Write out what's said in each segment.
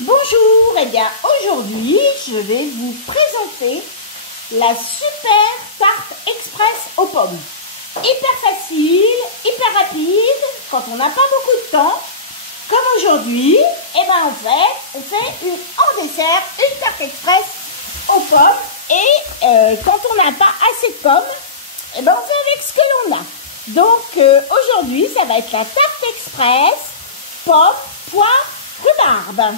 Bonjour, et bien aujourd'hui je vais vous présenter la super tarte express aux pommes. Hyper facile, hyper rapide, quand on n'a pas beaucoup de temps, comme aujourd'hui, et ben on fait en dessert une tarte express aux pommes et quand on n'a pas assez de pommes, et ben on fait avec ce que l'on a. Donc aujourd'hui ça va être la tarte express pommes, pois, rhubarbe.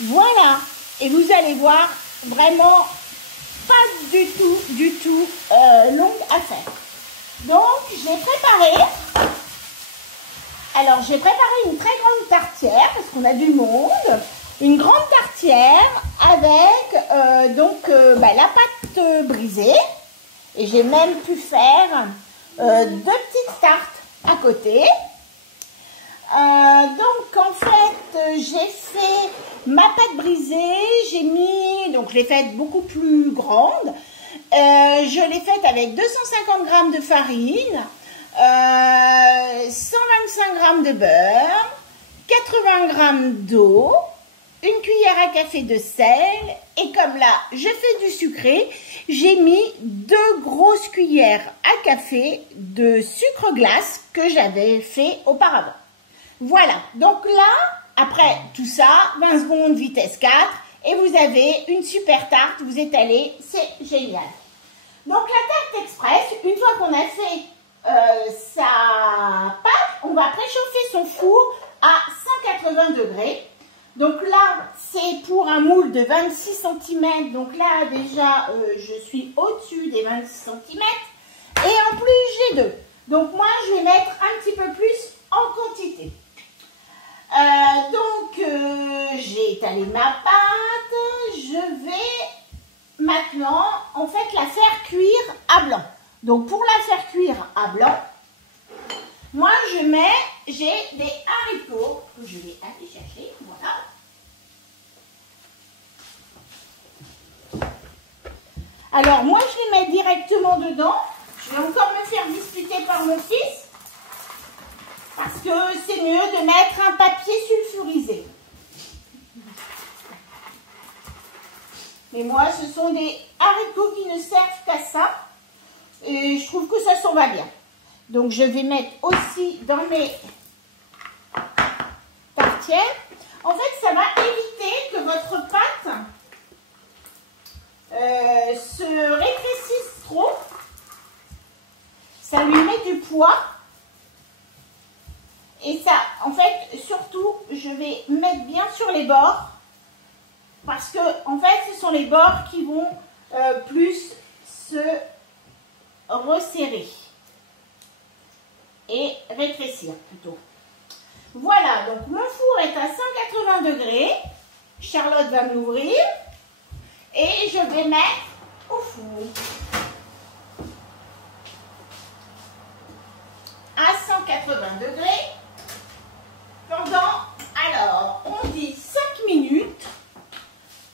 Voilà, et vous allez voir, vraiment pas du tout longue à faire. Donc j'ai préparé, j'ai préparé une très grande tartière parce qu'on a du monde, une grande tartière avec la pâte brisée, et j'ai même pu faire deux petites tartes à côté. Donc en fait j'ai fait ma pâte brisée, j'ai mis, donc je l'ai faite beaucoup plus grande, je l'ai faite avec 250 g de farine, 125 g de beurre, 80 g d'eau, une cuillère à café de sel, et comme là je fais du sucré, j'ai mis 2 grosses cuillères à café de sucre glace que j'avais fait auparavant. Voilà, donc là, après tout ça, 20 secondes, vitesse 4, et vous avez une super tarte, vous étalez, c'est génial. Donc la tarte express, une fois qu'on a fait sa pâte, on va préchauffer son four à 180 degrés. Donc là, c'est pour un moule de 26 cm, donc là déjà, je suis au-dessus des 26 cm, et en plus j'ai 2. Donc moi, je vais mettre un petit peu plus en quantité. J'ai étalé ma pâte, je vais maintenant en fait la faire cuire à blanc. Donc pour la faire cuire à blanc, moi j'ai des haricots que je vais aller chercher, voilà. Alors moi je les mets directement dedans, je vais encore me faire disputer par mon fils. Parce que c'est mieux de mettre un papier sulfurisé. Mais moi, ce sont des haricots qui ne servent qu'à ça. Et je trouve que ça s'en va bien. Donc, je vais mettre aussi dans mes tartières. En fait, ça va éviter que votre pâte se rétrécisse trop. Ça lui met du poids. Et ça, en fait, surtout, je vais mettre bien sur les bords parce que, en fait, ce sont les bords qui vont plus se resserrer et rétrécir plutôt. Voilà, donc mon four est à 180 degrés. Charlotte va me l'ouvrir et je vais mettre au four à 180 degrés. Pendant, alors, on dit 5 minutes.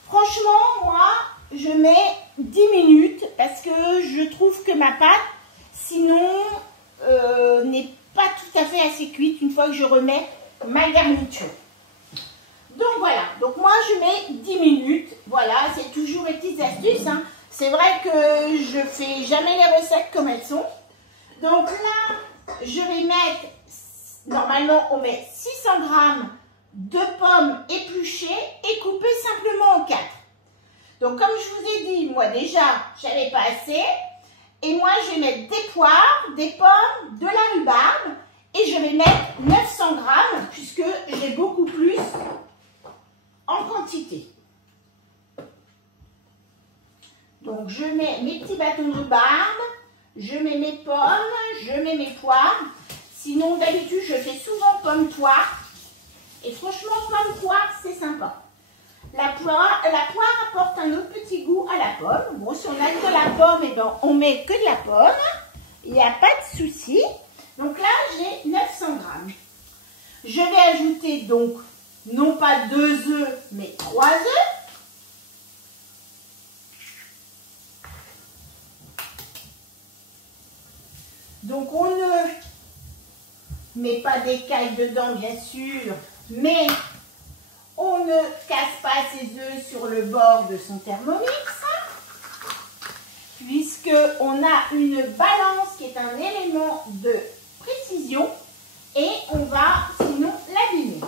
Franchement, moi, je mets 10 minutes parce que je trouve que ma pâte, sinon, n'est pas tout à fait assez cuite une fois que je remets ma garniture. Donc voilà, donc moi je mets 10 minutes. Voilà, c'est toujours les petites astuces, hein. C'est vrai que je fais jamais les recettes comme elles sont. Donc là, je vais mettre... Normalement, on met 600 g de pommes épluchées et coupées simplement en 4. Donc, comme je vous ai dit, moi déjà, j'avais pas assez. Et moi, je vais mettre des poires, des pommes, de la rhubarbe. Et je vais mettre 900 g puisque j'ai beaucoup plus en quantité. Donc, je mets mes petits bâtons de rhubarbe, je mets mes pommes, je mets mes poires. Sinon, d'habitude, je fais souvent pomme-poire. Et franchement, pomme-poire, c'est sympa. La poire apporte un autre petit goût à la pomme. Bon, si on a que la pomme, eh ben, on met que de la pomme. Il n'y a pas de souci. Donc là, j'ai 900 g. Je vais ajouter donc, non pas 2 œufs, mais 3 œufs. Donc, on ne met pas d'écailles dedans, bien sûr, mais on qu'on ne casse pas ses œufs sur le bord de son Thermomix, puisqu'on a une balance qui est un élément de précision et on va sinon l'abîmer.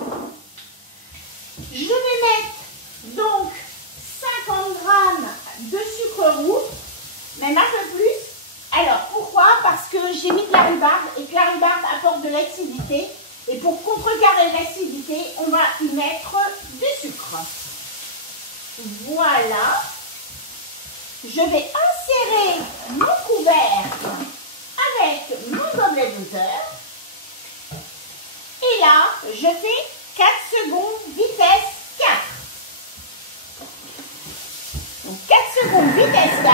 Je vais mettre donc 50 g de sucre roux, même un peu plus. Alors pourquoi? Parce que j'ai mis de la rhubarbe et que la rhubarbe apporte de l'acidité. Et pour contrecarrer l'acidité, on va y mettre du sucre. Voilà. Je vais insérer mon couvercle avec mon gobelet de hauteur. Et là, je fais 4 secondes vitesse 4. Donc 4 secondes vitesse 4.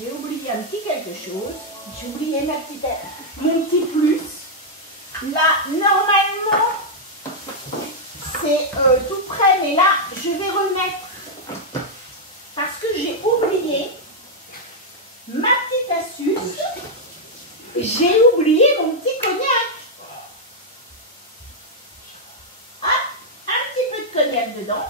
J'ai oublié un petit quelque chose. J'ai oublié mon petit plus. Là, normalement, c'est tout prêt, mais là, je vais remettre parce que j'ai oublié ma petite astuce. J'ai oublié mon petit cognac. Hop, un petit peu de cognac dedans.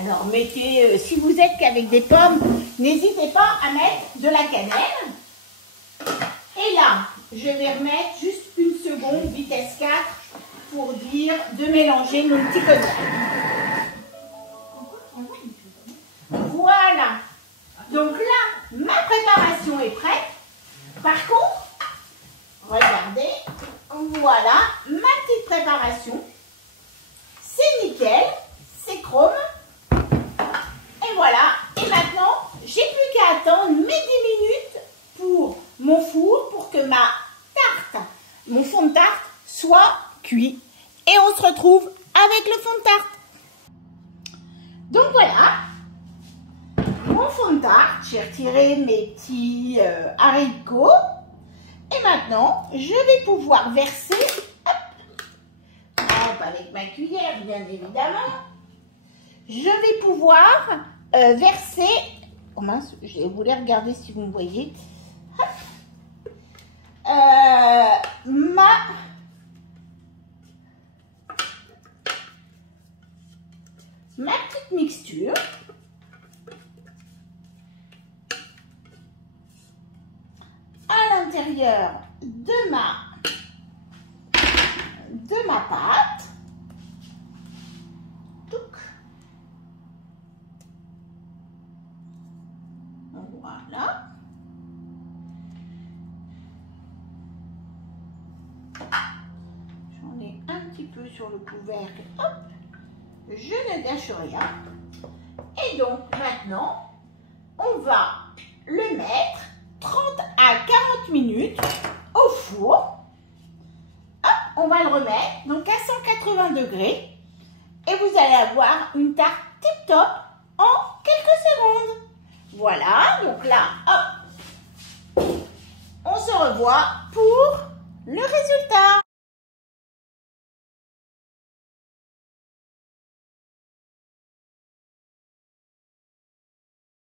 Alors, mettez, si vous êtes qu'avec des pommes, n'hésitez pas à mettre de la cannelle. Et là, je vais remettre juste une seconde, vitesse 4, pour dire de mélanger mon petit cognac. Voilà. Donc là, ma préparation est prête. Par contre, regardez, voilà ma petite préparation. C'est nickel, c'est chrome. Et voilà. Et maintenant, j'ai plus qu'à attendre mes 10 minutes pour mon four, pour que ma tarte, mon fond de tarte, soit cuit. Et on se retrouve avec le fond de tarte. Donc voilà, mon fond de tarte, j'ai retiré mes petits haricots. Et maintenant, je vais pouvoir verser, hop, avec ma cuillère bien évidemment, je vais pouvoir verser, oh mince, je voulais regarder si vous me voyez, hop, ma petite mixture. À l'intérieur de ma pâte. Touc. Voilà. J'en ai un petit peu sur le couvercle. Hop. Je ne gâche rien. Et donc maintenant, on va le mettre 30 à 40 minutes au four. Hop, on va le remettre donc à 180 degrés. Et vous allez avoir une tarte tip top en quelques secondes. Voilà, donc là, hop, on se revoit pour le résultat.